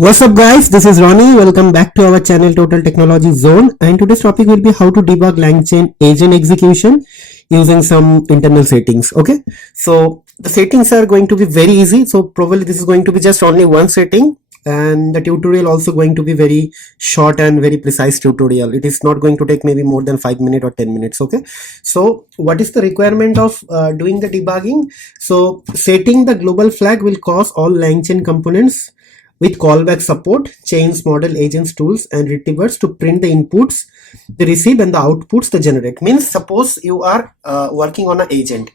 What's up guys, this is Ronnie. Welcome back to our channel Total Technology Zone, and today's topic will be how to debug Langchain agent execution using some internal settings. Okay, so the settings are going to be very easy, so probably this is going to be just only one setting, and the tutorial also going to be very short and very precise tutorial. It is not going to take maybe more than 5 minutes or 10 minutes. Okay, so what is the requirement of doing the debugging? So setting the global flag will cause all Langchain components with callback support, chains, model, agents, tools, and retrievers to print the inputs they receive and the outputs they generate. Means suppose you are working on an agent,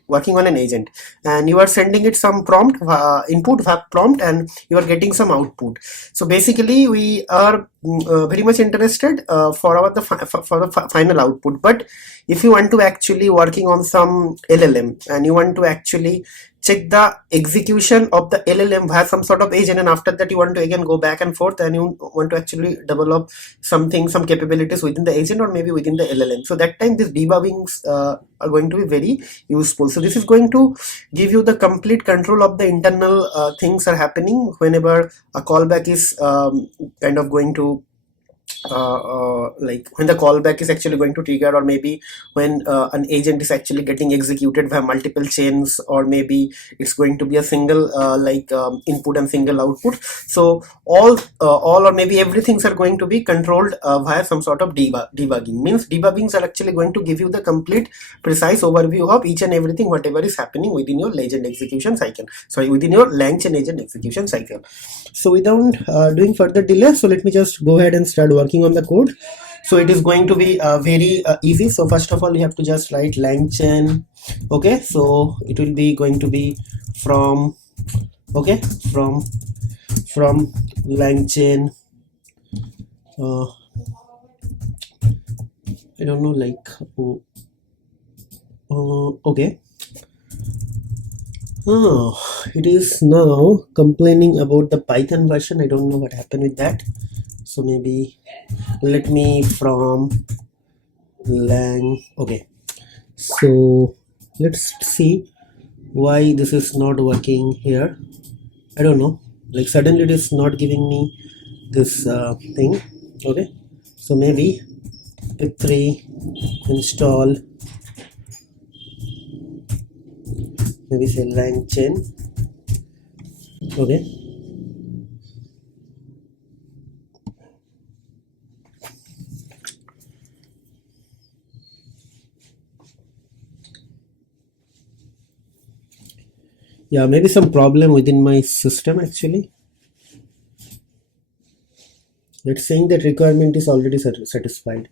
and you are sending it some prompt, input prompt, and you are getting some output. So basically, we are very much interested for the final output. But if you want to actually working on some LLM and you want to actually check the execution of the LLM via some sort of agent, and after that you want to again go back and forth, and you want to actually develop some capabilities within the agent or maybe within the LLM. So that time these debuggings are going to be very useful. So this is going to give you the complete control of the internal things are happening whenever a callback is kind of going to like when the callback is actually going to trigger, or maybe when an agent is actually getting executed by multiple chains, or maybe it's going to be a single input and single output. So all or maybe everything are going to be controlled via some sort of debugging. Means debuggings are actually going to give you the complete precise overview of each and everything whatever is happening within your agent execution cycle, within your Langchain agent execution cycle. So without doing further delay, so let me just go ahead and start working on the code. So it is going to be very easy. So first of all, you have to just write Langchain. Okay, so it will be going to be from Langchain. I don't know, like okay. It is now complaining about the Python version. I don't know what happened with that. So maybe let me from lang. Okay, so let's see why this is not working here. I don't know, like suddenly it is not giving me this thing. Okay, so maybe pip3 install, maybe say Langchain. Okay, yeah, maybe some problem within my system actually. It's saying that requirement is already satisfied.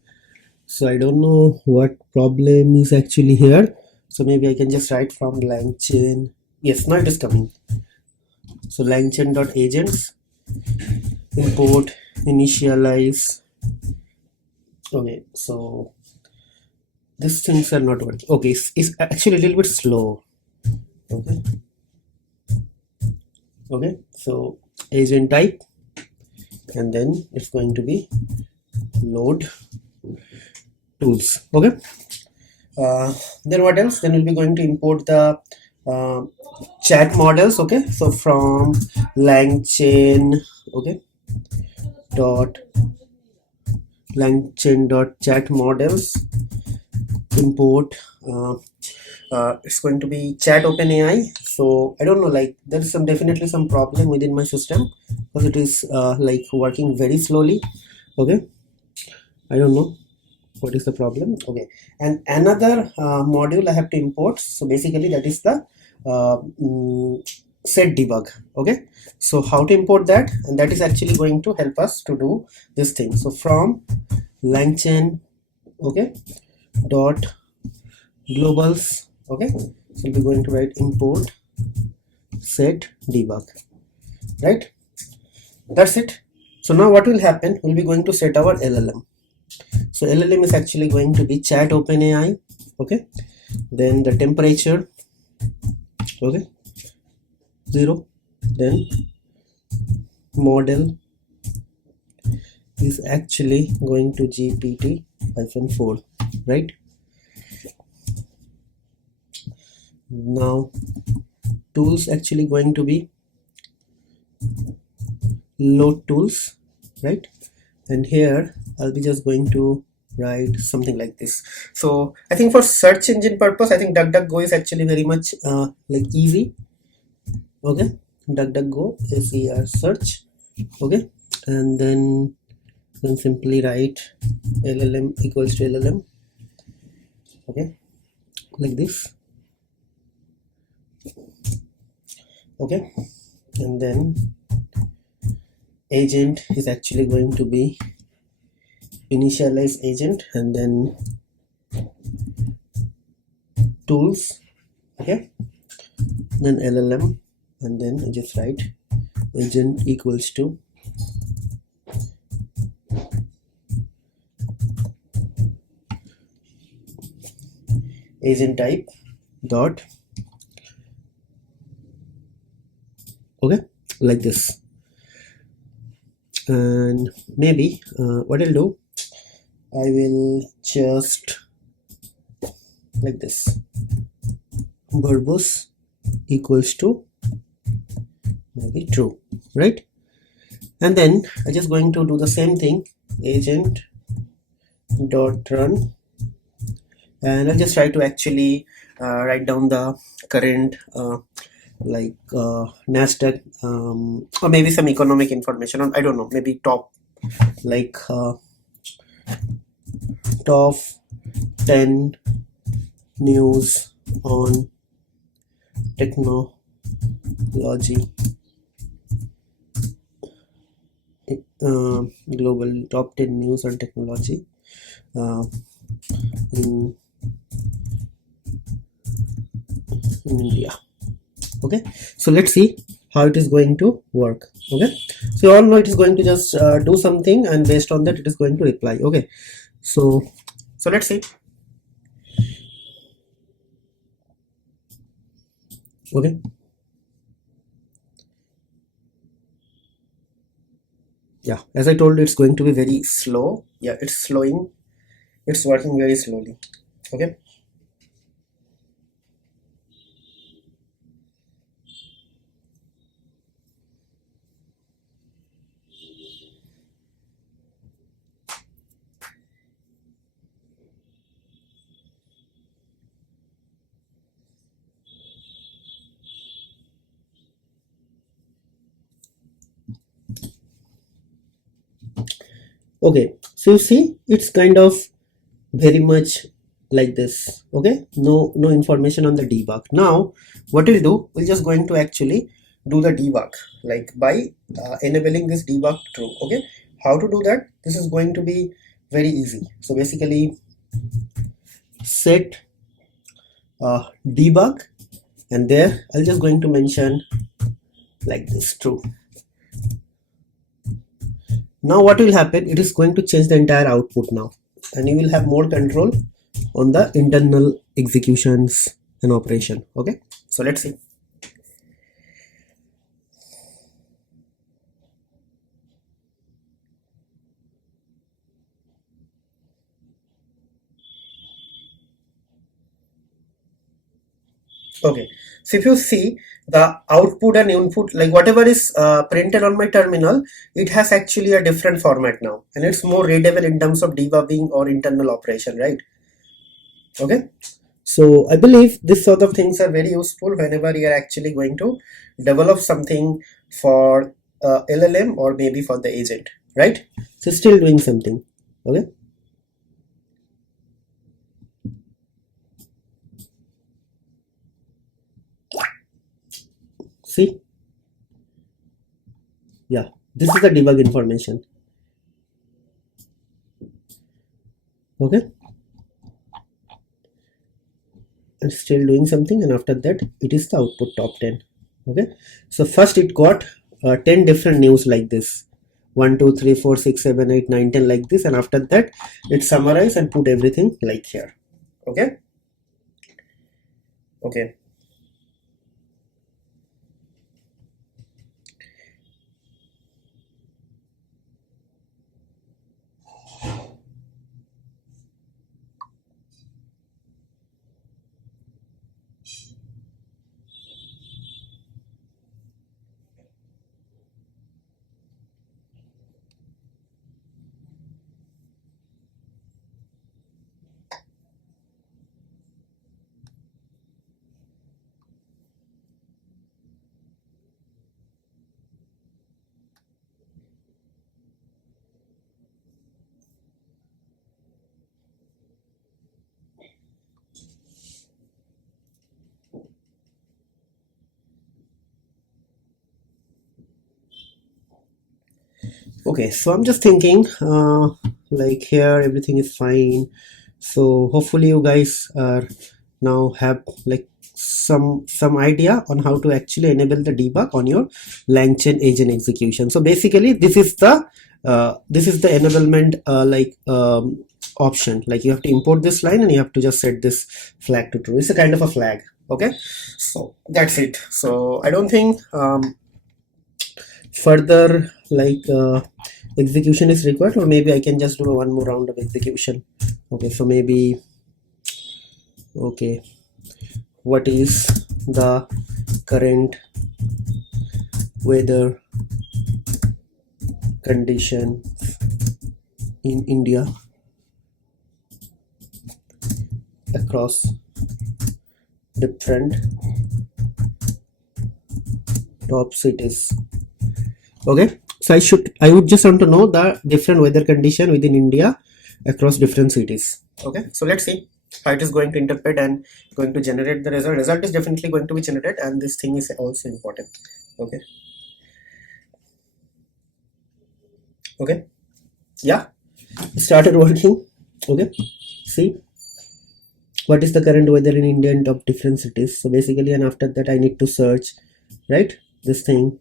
So I don't know what problem is actually here. So maybe I can just write from Langchain. Yes, now it is coming. So Langchain.agents, import, initialize. Okay, so these things are not working. Okay, it's actually a little bit slow. Okay, so agent type, and then it's going to be load tools. Okay, then what else? Then we'll be going to import the chat models. Okay, so from Langchain, okay, Langchain.chat models, import it's going to be chat OpenAI. So I don't know, like there is definitely some problem within my system because it is like working very slowly. Okay, I don't know what is the problem. Okay, and another module I have to import. So basically that is the set debug. Okay, so how to import that, and that is actually going to help us to do this thing. So from Langchain, okay, dot globals. Okay, so we're going to write import set debug, right? That's it. So now what will happen, we'll be going to set our LLM. So LLM is actually going to be chat OpenAI. Okay, then the temperature, okay, 0, then model is actually going to GPT-4, right? Now tools actually going to be load tools, right? And here I'll be just going to write something like this. So I think for search engine purpose, I think DuckDuckGo is actually very much like easy. Okay, DuckDuckGo SER search. Okay, and then simply write LLM equals to LLM. Okay, like this. Okay, and then agent is actually going to be initialize agent, and then tools. Okay, then LLM, and then I just write agent equals to agent type dot. Okay, like this. And maybe what I'll do, I will just like this, verbose equals to maybe true, right? And then I'm just going to do the same thing, agent dot run, and I'll just try to actually write down the current like Nasdaq or maybe some economic information on, I don't know, maybe top like top 10 news on technology, global top 10 news on technology in India. Okay, so let's see how it is going to work. Okay, so you all know it is going to just do something, and based on that it is going to reply. Okay, so let's see. Okay, yeah, as I told you, it's going to be very slow. Yeah, it's slowing, it's working very slowly. Okay, okay, so you see it's kind of very much like this. Okay, no information on the debug. Now what we'll do, we're just going to actually do the debug, like by enabling this debug true. Okay, how to do that? This is going to be very easy. So basically set debug, and there I'll just going to mention like this true. Now what will happen, it is going to change the entire output now, and you will have more control on the internal executions and operation. Okay, so let's see. Okay, so if you see the output and input, like whatever is printed on my terminal, it has actually a different format now, and it's more readable in terms of debugging or internal operation, right? Okay, so I believe this sort of things are very useful whenever you are actually going to develop something for LLM or maybe for the agent, right? So still doing something. Okay, see, yeah, this is the debug information. Okay, and still doing something, and after that it is the output top 10. Okay, so first it got 10 different news like this, 1 2 3 4 6 7 8 9 10 like this, and after that it summarized and put everything like here. Okay, okay, Okay, so I'm just thinking, like here everything is fine. So hopefully you guys are now have like some idea on how to actually enable the debug on your Langchain agent execution. So basically this is the enablement option. Like you have to import this line and you have to just set this flag to true. It's a kind of a flag. Okay, so that's it. So I don't think further execution is required, or maybe I can just do one more round of execution. Okay, so maybe, okay, what is the current weather condition in India across different top cities? Okay, so I would just want to know the different weather condition within India across different cities. Okay, so let's see how it is going to interpret and going to generate the result. Result is definitely going to be generated, and this thing is also important. Okay, okay, yeah, it started working. Okay, see what is the current weather in India in top different cities. So basically, and after that I need to search, right, this thing,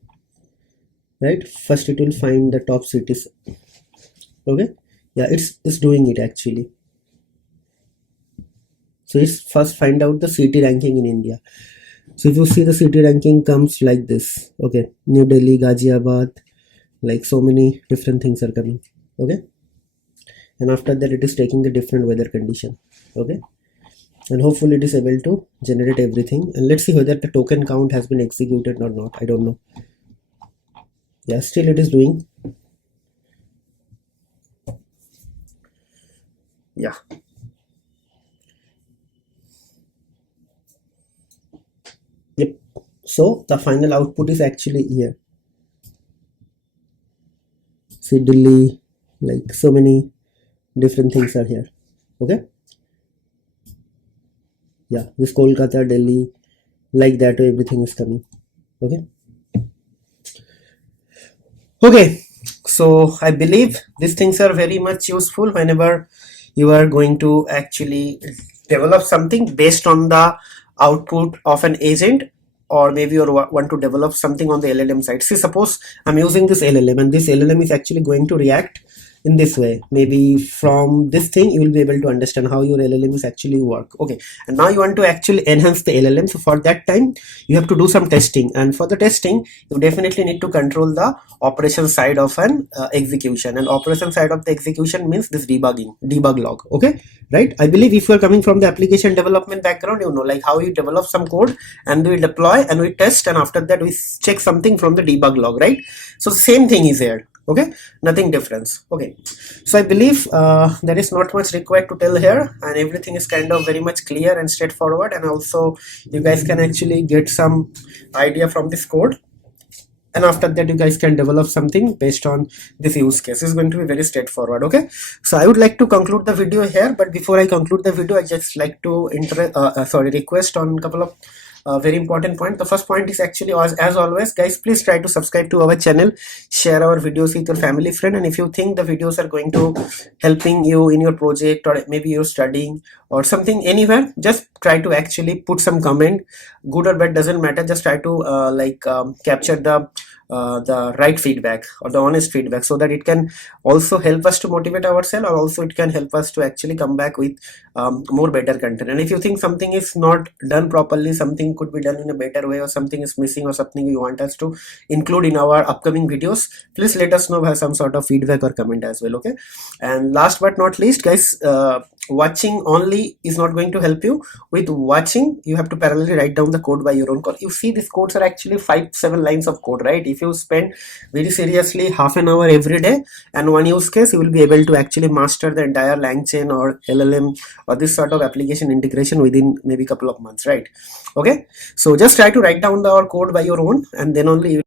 right? First it will find the top cities. Okay, yeah, it's doing it actually. So it's first find out the city ranking in India. So if you see, the city ranking comes like this. Okay, New Delhi, Ghaziabad, like so many different things are coming. Okay, and after that it is taking the different weather condition. Okay, and hopefully it is able to generate everything. And let's see whether the token count has been executed or not. I don't know. Yeah, still it is doing. Yeah, yep. So the final output is actually here. See, Delhi, like so many different things are here. Okay, yeah, this Kolkata, Delhi, like that way everything is coming. Okay, okay, so I believe these things are very much useful whenever you are going to actually develop something based on the output of an agent, or maybe you want to develop something on the LLM side. See, suppose I'm using this LLM and this LLM is actually going to react in this way. Maybe from this thing you will be able to understand how your LLMs actually work. Okay, and now you want to actually enhance the LLM. So for that time you have to do some testing, and for the testing you definitely need to control the operation side of an execution. And operation side of the execution means this debug log. Okay, right? I believe if you are coming from the application development background, you know, like how you develop some code and we deploy and we test, and after that we check something from the debug log, right? So same thing is here. Okay, nothing difference. Okay, so I believe there is not much required to tell here, and everything is kind of very much clear and straightforward, and also you guys can actually get some idea from this code, and after that you guys can develop something based on this use case. It's going to be very straightforward. Okay, so I would like to conclude the video here, but before I conclude the video, I just like to request on a couple of very important point. The first point is actually, as always guys, please try to subscribe to our channel, share our videos with your family friend, and if you think the videos are going to helping you in your project, or maybe you're studying or something anywhere, just try to actually put some comment, good or bad doesn't matter. Just try to capture the right feedback or the honest feedback, so that it can also help us to motivate ourselves, or also it can help us to actually come back with more better content. And if you think something is not done properly, something could be done in a better way, or something is missing, or something you want us to include in our upcoming videos, please let us know by some sort of feedback or comment as well. Okay, and last but not least guys, watching only is not going to help you. With watching, you have to parallelly write down the code by your own code. You see, these codes are actually 5-7 lines of code, right? If you spend very seriously half an hour every day and one use case, you will be able to actually master the entire Langchain or LLM or this sort of application integration within maybe a couple of months, right? Okay, so just try to write down our code by your own, and then only you